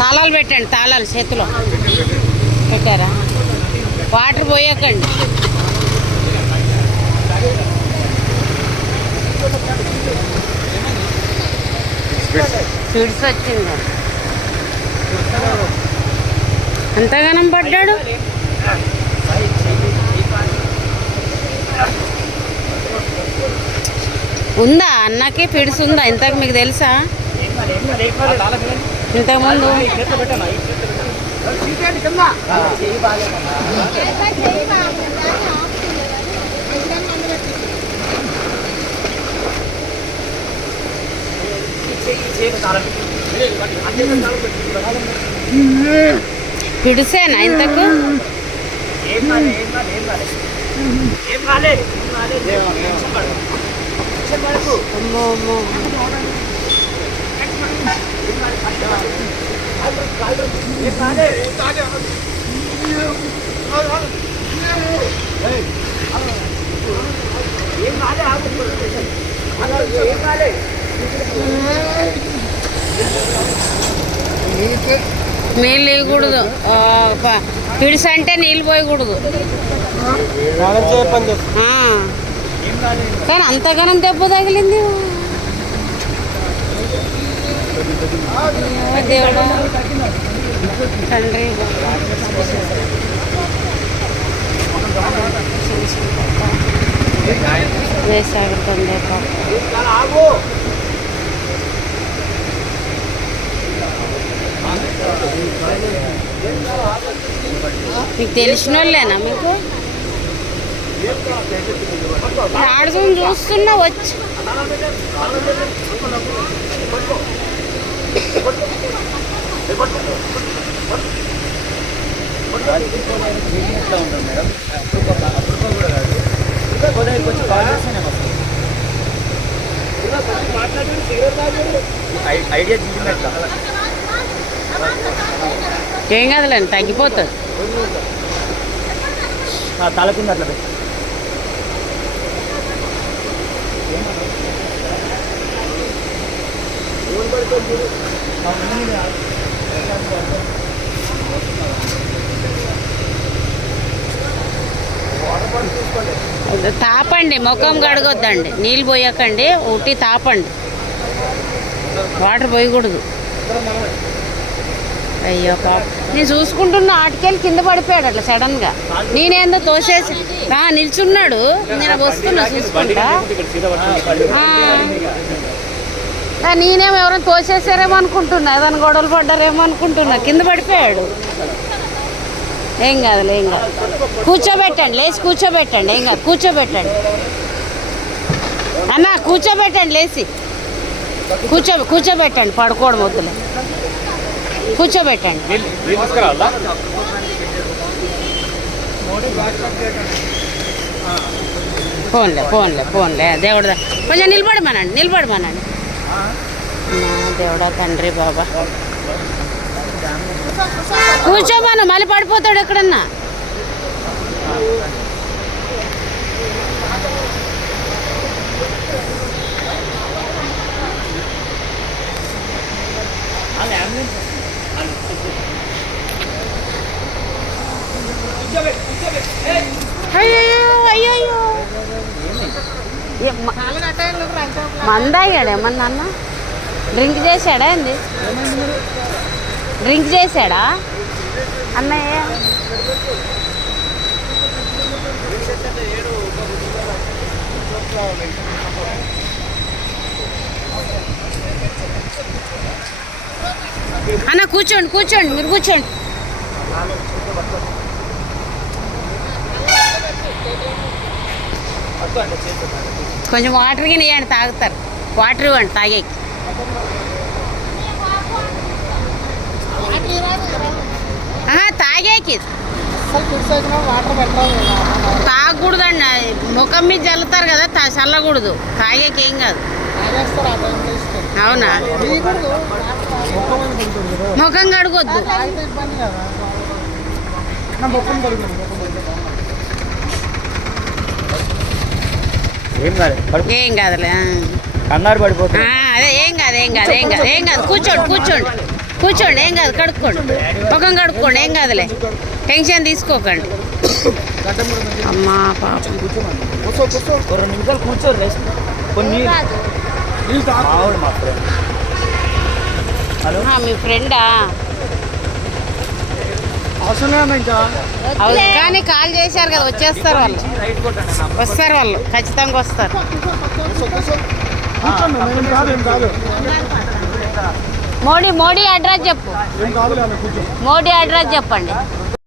తాళాలు పెట్టండి, తాళాలు చేతిలో పెట్టారా? వాటర్ పోయకండి. ఫిడ్స్ వచ్చింది. ఎంతగానం పడ్డాడు? ఉందా అన్నకి ఫిడ్స్ ఉందా? ఇంతకు మీకు తెలుసా? ఇంతకుముందు పిడిసేనా ఇంతకు? అమ్మో అమ్మో. నీళ్ళు వేయకూడదు. పిడిసి అంటే నీళ్ళు పోయకూడదు. కానీ అంతగానం దెబ్బ తగిలింది. దేవుడా తండ్రి, వేసాగుతుంది పాప. మీకు తెలిసిన వాళ్ళేనా? మీకు ఆడుకుని చూస్తున్నా వచ్చి ఏం కాదులేండి, తగ్గిపోతుంది. తలకింద అట్లా తాపండి, ముఖం కడగొద్దండి, నీళ్ళు పోయకండి, ఉట్టి తాపండి, వాటర్ పోయకూడదు. అయ్యో పాప, నేను చూసుకుంటున్నా ఆటికెళ్ళి కింద పడిపోయాడు అట్లా సడన్గా. నేనేందో తోసేసి నిల్చున్నాడు, నేను వస్తున్నా చూసుకుంటా. నేనేమో ఎవరైనా తోసేసారేమో అనుకుంటున్నా, ఏదైనా గొడవలు పడ్డారేమో అనుకుంటున్నా. కింద పడిపోయాడు. ఏం కాదులే, ఏం కాదు. కూర్చోబెట్టండి, లేచి కూర్చోబెట్టండి, ఏం కాదు, కూర్చోబెట్టండి అన్న, కూర్చోబెట్టండి, లేచి కూర్చోబెట్టండి, పడుకోవడం వద్దులే, కూర్చోబెట్టండి. ఫోన్లే ఫోన్లే ఫోన్లే దేవుడా, కొంచెం నిలబడమనండి, నిలబడమనండి. దేవుడా తండ్రి బాబా, కూర్చోమను, మళ్ళీ పడిపోతాడు ఎక్కడన్నా. అయ్యో అయ్యో, మందాగాడేమన్నా అన్న? డ్రింక్ చేశాడా ఏంది? డ్రింక్ చేశాడా అన్నయ్య? అన్న కూర్చోండి, కూర్చోండి, మీరు కూర్చోండి. కొంచెం వాటర్ గిని ఇవ్వండి, తాగుతారు. వాటర్ ఇవ్వండి తాగేకి. తాగేకి తాగకూడదండి, ముఖం మీద చల్లుతారు కదా, చల్లకూడదు. తాగేకి ఏం కాదు. అవునా? ముఖం కడగొద్దు. ఏం కాదులే, కన్నారు పడిపోతుంది. అదే ఏం కాదు, ఏం కాదు, ఏం కాదు, ఏం కాదు. కూర్చోండి, కూర్చోండి. కూర్చోండి, ఏం కాదు, కడుక్కోండి, ముఖం కడుక్కోండి, ఏం కాదులే, టెన్షన్ తీసుకోకండి. అమ్మా పాప రెండు నిమిషాలు కూర్చోరు కొన్ని మీ ఫ్రెండా? ఇంకా కానీ కాల్ చేశారు కదా, వచ్చేస్తారు వాళ్ళు, వస్తారు వాళ్ళు, ఖచ్చితంగా వస్తారు. మోడీ అడ్రస్ చెప్పు, మోడీ అడ్రస్ చెప్పండి.